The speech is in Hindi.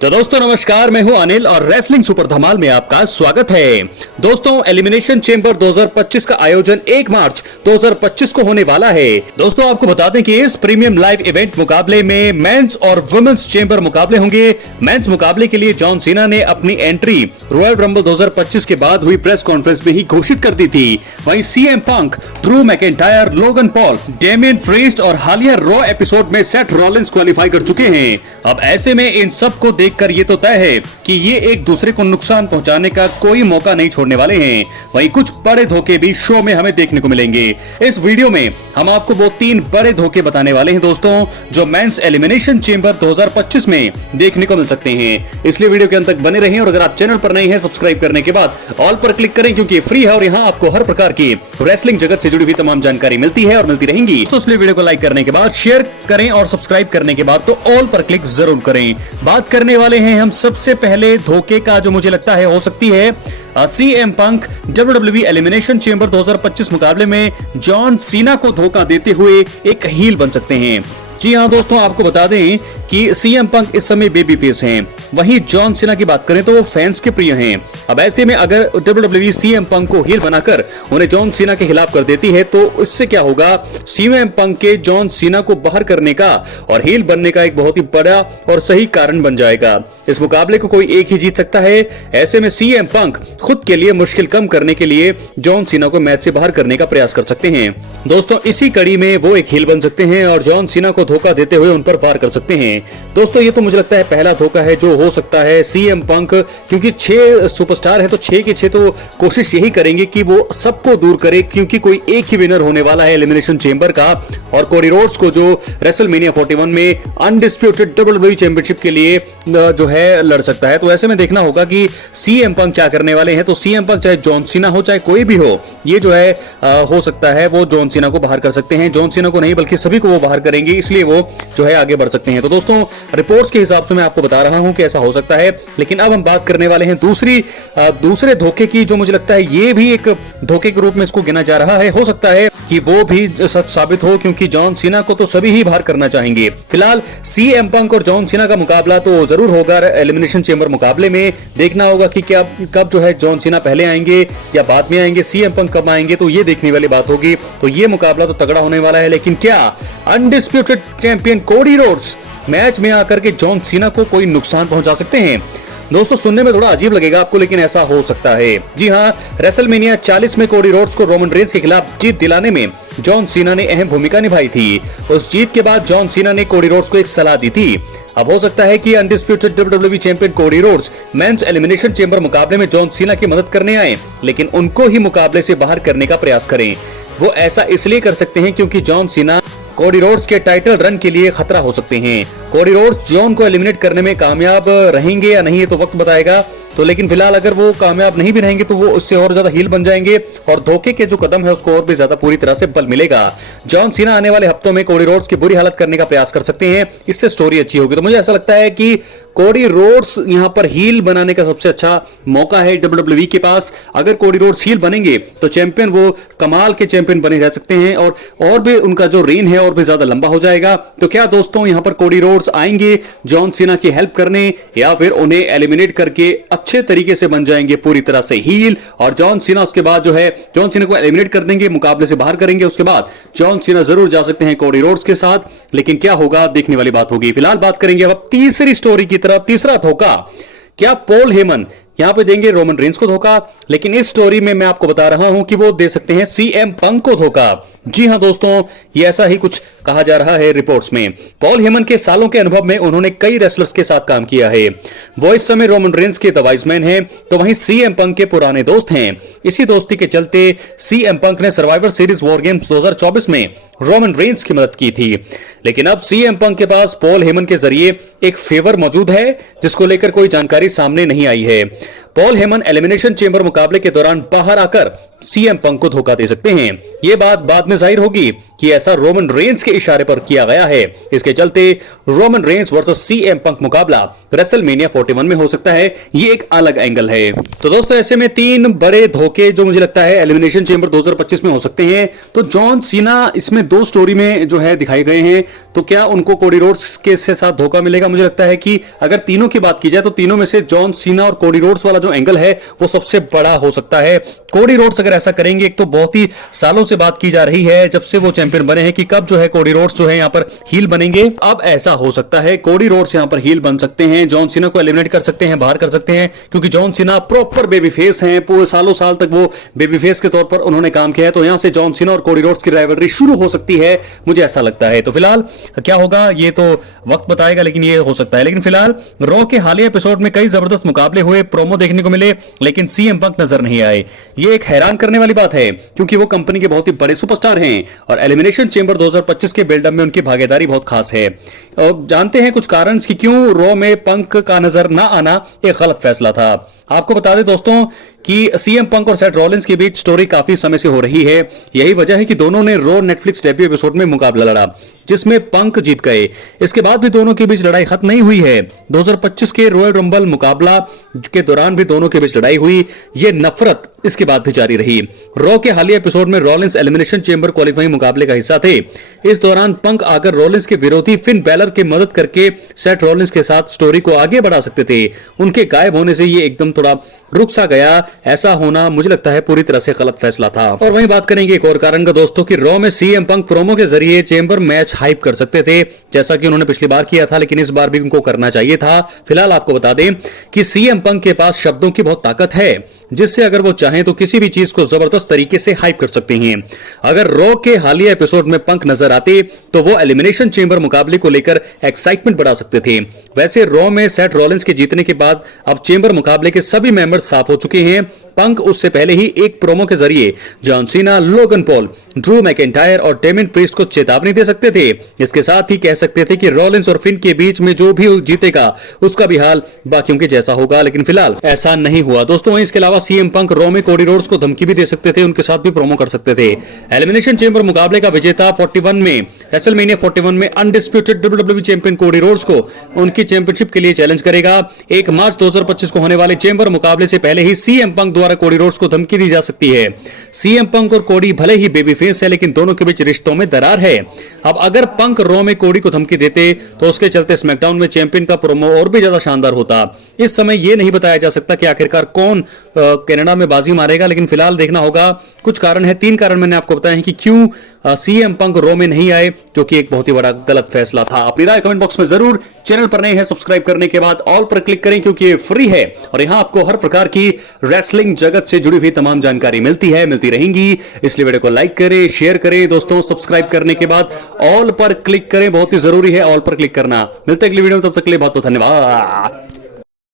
तो दोस्तों नमस्कार, मैं हूं अनिल और रेसलिंग सुपर धमाल में आपका स्वागत है। दोस्तों एलिमिनेशन चेंबर 2025 का आयोजन 1 मार्च 2025 को होने वाला है। दोस्तों आपको बता दें कि इस प्रीमियम लाइव इवेंट मुकाबले में मेंस और वुमेन्स चेंबर मुकाबले होंगे। मेंस मुकाबले के लिए जॉन सीना ने अपनी एंट्री रॉयल रंबल 2025 के बाद हुई प्रेस कॉन्फ्रेंस में ही घोषित कर दी थी। वहीं CM Punk, Drew McIntyre, Logan Paul, Damien priest और हालिया रॉ एपिसोड में सेथ रॉलिंस क्वालिफाई कर चुके हैं। अब ऐसे में इन सबको देखकर ये तो तय है कि ये एक दूसरे को नुकसान पहुंचाने का कोई मौका नहीं छोड़ने वाले हैं। वहीं कुछ बड़े धोखे भी शो में हमें देखने को मिलेंगे। इस वीडियो में हम आपको वो 3 बड़े धोखे बताने वाले हैं दोस्तों, जो मेंस एलिमिनेशन चेंबर 2025 में देखने को मिल सकते हैं। इसलिए वीडियो के अंत तक बने रहें और अगर आप चैनल पर नए हैं सब्सक्राइब करने के बाद ऑल पर क्लिक करें, क्योंकि फ्री है और यहाँ आपको हर प्रकार की रेसलिंग जगत से जुड़ी हुई तमाम जानकारी मिलती है और मिलती रहेंगी। तो इसलिए वीडियो को लाइक करने के बाद शेयर करें और सब्सक्राइब करने के बाद तो ऑल पर क्लिक जरूर करें। बात करने वाले हैं हम सबसे पहले धोखे का, जो मुझे लगता है हो सकती है CM Punk WWE elimination chamber 2025 मुकाबले में जॉन सीना को धोखा देते हुए एक हील बन सकते हैं। जी हाँ दोस्तों, आपको बता दें कि सीएम पंक इस समय बेबी फेस हैं। वहीं जॉन सीना की बात करें तो वो फैंस के प्रिय हैं। अब ऐसे में अगर WWE सीएम पंक को हील बनाकर उन्हें जॉन सीना के खिलाफ कर देती है तो इससे क्या होगा, सीएम पंक के जॉन सीना को बाहर करने का और हील बनने का एक बहुत ही बड़ा और सही कारण बन जाएगा। इस मुकाबले को कोई एक ही जीत सकता है। ऐसे में सीएम पंक खुद के लिए मुश्किल कम करने के लिए जॉन सीना को मैच से बाहर करने का प्रयास कर सकते हैं। दोस्तों इसी कड़ी में वो एक हील बन सकते हैं और जॉन सीना को धोखा देते हुए उन पर वार कर सकते हैं। दोस्तों ये तो मुझे लगता है पहला धोखा है जो हो सकता है सीएम पंक, क्योंकि 6 सुपरस्टार है तो 6 के 6 तो कोशिश यही करेंगे कि वो सबको दूर करे, क्योंकि कोई एक ही विनर होने वाला है एलिमिनेशन चेंबर का। और कोडी रोड्स को जो रेसलमेनिया 41 में अनडिस्प्यूटेड WWE चैंपियनशिप के लिए जो है लड़ सकता है। तो ऐसे में देखना होगा कि सीएम पंक क्या करने वाले हैं। तो सीएम पंक चाहे जॉन सीना हो चाहे कोई भी हो, ये जो है हो सकता है वो जॉन सीना को बाहर कर सकते हैं। जॉन सीना को नहीं बल्कि सभी को वो बाहर करेंगे, इसलिए वो जो है आगे बढ़ सकते हैं। तो दोस्तों रिपोर्ट्स के हिसाब से मैं आपको बता रहा हूं कि ऐसा हो सकता है। लेकिन अब हम बात करने वाले हैं दूसरे धोखे की, जो मुझे लगता है ये भी एक धोखे के रूप में इसको गिना जा रहा है। हो सकता है कि वो भी सच साबित हो, क्योंकि जॉन सीना को तो सभी ही बाहर करना चाहेंगे। फिलहाल सीएम पंक और जॉन सीना का मुकाबला तो जरूर होगा एलिमिनेशन चेंबर मुकाबले में। देखना होगा कि क्या कब जो है जॉन सीना पहले आएंगे या बाद में आएंगे, सीएम पंक कब आएंगे, तो ये देखने वाली बात होगी। तो ये मुकाबला तो तगड़ा होने वाला है। लेकिन क्या undisputed champion Cody roads match में आकर के जॉन सीना को कोई नुकसान पहुंचा सकते हैं? दोस्तों सुनने में थोड़ा अजीब लगेगा आपको, लेकिन ऐसा हो सकता है। जी हाँ, रेसलमेनिया 40 में कोडी रोड्स को रोमन रेंस के खिलाफ जीत दिलाने में जॉन सीना ने अहम भूमिका निभाई थी। उस जीत के बाद जॉन सीना ने कोडी रोड्स को एक सलाह दी थी। अब हो सकता है कि undisputed WWE champion Cody Rhodes men's elimination chamber मुकाबले में जॉन सीना की मदद करने आए, लेकिन उनको ही मुकाबले से बाहर करने का प्रयास करें। वो ऐसा इसलिए कर सकते हैं क्योंकि जॉन सीना कोडी रोड्स के टाइटल रन के लिए खतरा हो सकते हैं। कोडी रोड्स जॉन को एलिमिनेट करने में कामयाब रहेंगे या नहीं, ये तो वक्त बताएगा। तो लेकिन फिलहाल अगर वो कामयाब नहीं भी रहेंगे तो वो उससे और ज्यादा हील बन जाएंगे और धोखे के जो कदम है उसको और भी ज्यादा पूरी तरह से बल मिलेगा। जॉन सीना आने वाले हफ्तों में कोडी रोड्स की बुरी हालत करने का प्रयास कर सकते हैं, इससे स्टोरी अच्छी होगी। तो मुझे ऐसा लगता है कि कोडी रोड्स यहां पर हील बनाने का सबसे अच्छा मौका है WWE के पास। अगर कोडी रोड्स हील बनेंगे तो चैंपियन वो कमाल के चैंपियन बने रह सकते हैं और भी उनका जो रेन है और भी ज्यादा लंबा हो जाएगा। तो क्या दोस्तों यहां पर कोडी रोड्स आएंगे जॉन सीना की हेल्प करने, या फिर उन्हें एलिमिनेट करके अच्छे तरीके से बन जाएंगे पूरी तरह से हील, और जॉन सीना उसके बाद जो है जॉन सीना को एलिमिनेट कर देंगे, मुकाबले से बाहर करेंगे। उसके बाद जॉन सीना जरूर जा सकते हैं कोडी रोड्स के साथ, लेकिन क्या होगा देखने वाली बात होगी। फिलहाल बात करेंगे अब तीसरी स्टोरी की तरफ। तीसरा धोखा, क्या पॉल हेमन यहां पे देंगे रोमन रेंस को धोखा? लेकिन इस स्टोरी में मैं आपको बता रहा हूं कि वो दे सकते हैं सीएम पंक को धोखा। जी हां दोस्तों, ये ऐसा ही कुछ कहा जा रहा है रिपोर्ट्स में। पॉल हेमन के सालों के अनुभव में उन्होंने कई रेसलर्स के साथ काम किया है। वो इस समय रोमन रेंस के दवाइजमैन हैं, तो वहीं सीएम पंक के पुराने दोस्त हैं। इसी दोस्ती के चलते सीएम पंक ने सर्वाइवर सीरीज वॉर गेम्स 2024 में रोमन रेंस की मदद की थी। लेकिन अब सीएम पंक के पास पॉल हेमन के जरिए एक फेवर मौजूद है, जिसको लेकर कोई जानकारी सामने नहीं आई है। पॉल हेमन एलिमिनेशन चेंबर मुकाबले के दौरान बाहर आकर सीएम पंक को धोखा दे सकते हैं। ये बात बाद में जाहिर होगी कि ऐसा रोमन रेंस के इशारे पर किया गया है। इसके चलते Roman Reigns versus CM Punk मुकाबला रेसलमेनिया 41 में हो सकता है। ये एक अलग एंगल है। तो दोस्तों ऐसे में 3 बड़े धोखे जो मुझे लगता है एलिमिनेशन चेंबर 2025 में हो सकते हैं। तो जॉन सीना इसमें 2 स्टोरी में जो है दिखाए गए हैं। तो क्या उनको कोडी रोड्स के साथ धोखा मिलेगा? मुझे लगता है कि अगर तीनों की बात की जाए तो तीनों में से जॉन सीना और कोडी रोड्स वाला जो एंगल है वो सबसे बड़ा हो सकता है। कोडी रोड्स अगर ऐसा करेंगे, एक तो बहुत ही सालों से बात की जा रही है जब से वो चैंपियन बने हैं कि कब जो है कोडी रोड्स जो है यहां पर हील बनेंगे। अब ऐसा हो सकता है कोडी रोड्स यहां पर हील बन सकते हैं, जॉन सीना को एलिमिनेट कर सकते हैं, बाहर कर सकते हैं, क्योंकि John Cena proper baby face हैं। पूरे सालों साल तक वो बेबी फेस के तौर पर उन्होंने काम किया है। तो यहां से जॉन सीना और कोडी रोड्स की राइवलरी शुरू हो सकती है, मुझे ऐसा लगता है। तो फिलहाल क्या होगा ये तो वक्त बताएगा, लेकिन ये हो सकता है। लेकिन फिलहाल रॉ के हालिया एपिसोड में कई जबरदस्त मुकाबले हुए, प्रोमो देखने को मिले, लेकिन सीएम पंक नजर नहीं आए। ये एक हैरान करने वाली बात है क्योंकि वो कंपनी के बहुत ही बड़े सुपरस्टार हैं और एलिमिनेशन चेंबर 2025 के बिल्डअप में उनकी भागीदारी बहुत खास है। और जानते हैं कुछ कारण कि क्यों रॉ में पंक का नजर ना आना एक गलत फैसला था। आपको बता दें दोस्तों कि सीएम पंक और सेथ रॉलिंस के बीच स्टोरी काफी समय से हो रही है। यही वजह है कि दोनों ने रॉ नेटफ्लिक्स डेब्यू एपिसोड में मुकाबला लड़ा जिसमें पंक जीत गए। इसके बाद भी दोनों के बीच लड़ाई खत्म नहीं हुई है। 2025 के रॉयल रंबल मुकाबला के दौरान भी दोनों के बीच लड़ाई हुई। ये नफरत इसके बाद भी जारी रही। रॉ के हालिया एपिसोड में रॉलिंस एलिमिनेशन चेंबर क्वालिफाइंग मुकाबले का हिस्सा थे। इस दौरान पंक आकर रॉलिंस के विरोधी फिन बैलर की मदद करके सेथ रॉलिंस के साथ स्टोरी को आगे बढ़ा सकते थे। उनके गायब होने से ये एकदम थोड़ा रुक सा गया। ऐसा होना मुझे लगता है पूरी तरह से गलत फैसला था। और वहीं बात करेंगे एक और कारण का दोस्तों कि रॉ में सीएम पंक प्रोमो के जरिए चेंबर मैच हाइप कर सकते थे, जैसा कि उन्होंने पिछली बार किया था, लेकिन इस बार भी उनको करना चाहिए था। फिलहाल आपको बता दें कि सीएम पंक के पास शब्दों की बहुत ताकत है जिससे अगर वो चाहें तो किसी भी चीज को जबरदस्त तरीके से हाइप कर सकते हैं। अगर रॉ के हालिया एपिसोड में पंक नजर आते तो वो एलिमिनेशन चेंबर मुकाबले को लेकर एक्साइटमेंट बढ़ा सकते थे। वैसे रॉ में सेथ रॉलिंस के जीतने के बाद अब चेंबर मुकाबले के सभी मेंबर्स साफ हो चुके हैं। पंक उससे पहले ही एक प्रोमो के जरिए John Cena, Logan Paul, Drew McIntyre और डेमिन प्रीस्ट को चेतावनी दे सकते थे। इसके साथ ही कह सकते थे कि रॉलिंस और फिन के बीच में जो भी जीतेगा उसका भी हाल बाकियों के जैसा होगा, लेकिन फिलहाल ऐसा नहीं हुआ दोस्तों। इसके अलावा सीएम पंक रॉ में कोडी रोड्स को धमकी भी दे सकते थे, उनके साथ भी प्रोमो कर सकते थे। एलिमिनेशन चेंबर मुकाबले का विजेता 41 में रेसलमेनिया 41 में undisputed WWE champion Cody roads को उनकी चैंपियनशिप के लिए चैलेंज करेगा। 1 मार्च 2025 को होने वाले चेंबर मुकाबले से पहले ही सीएम पंक द्वारा कोडी रोड्स को धमकी दी जा सकती है। सीएम पंक और कोडी भले ही बेबी फेस है, लेकिन दोनों के बीच रिश्तों में दरार है। अब अगर पंक रॉ में कोडी को धमकी देते तो उसके चलते स्मैकडाउन में चैंपियन का प्रोमो और भी ज्यादा शानदार होता। इस समय यह नहीं बताया जा सकता कि आखिरकार कौन कनाडा में बाजी मारेगा, लेकिन फिलहाल देखना होगा। कुछ कारण है, 3 कारण मैंने आपको बताया है कि क्यों सीएम पंक रॉ में नहीं आए, जो कि एक बहुत ही बड़ा गलत फैसला था। अपनी राय कमेंट बॉक्स में जरूर, चैनल पर नए हैं सब्सक्राइब करने के बाद ऑल पर क्लिक करें क्योंकि ये फ्री है और यहां आपको हर प्रकार की रेसलिंग जगत से जुड़ी हुई तमाम जानकारी मिलती रहेंगी। इसलिए वीडियो को लाइक करें, शेयर करें दोस्तों। सब्सक्राइब करने के बाद ऑल पर क्लिक करें, बहुत ही जरूरी है ऑल पर क्लिक करना। मिलते हैं अगली वीडियो में, तब तक के लिए बहुत बहुत धन्यवाद।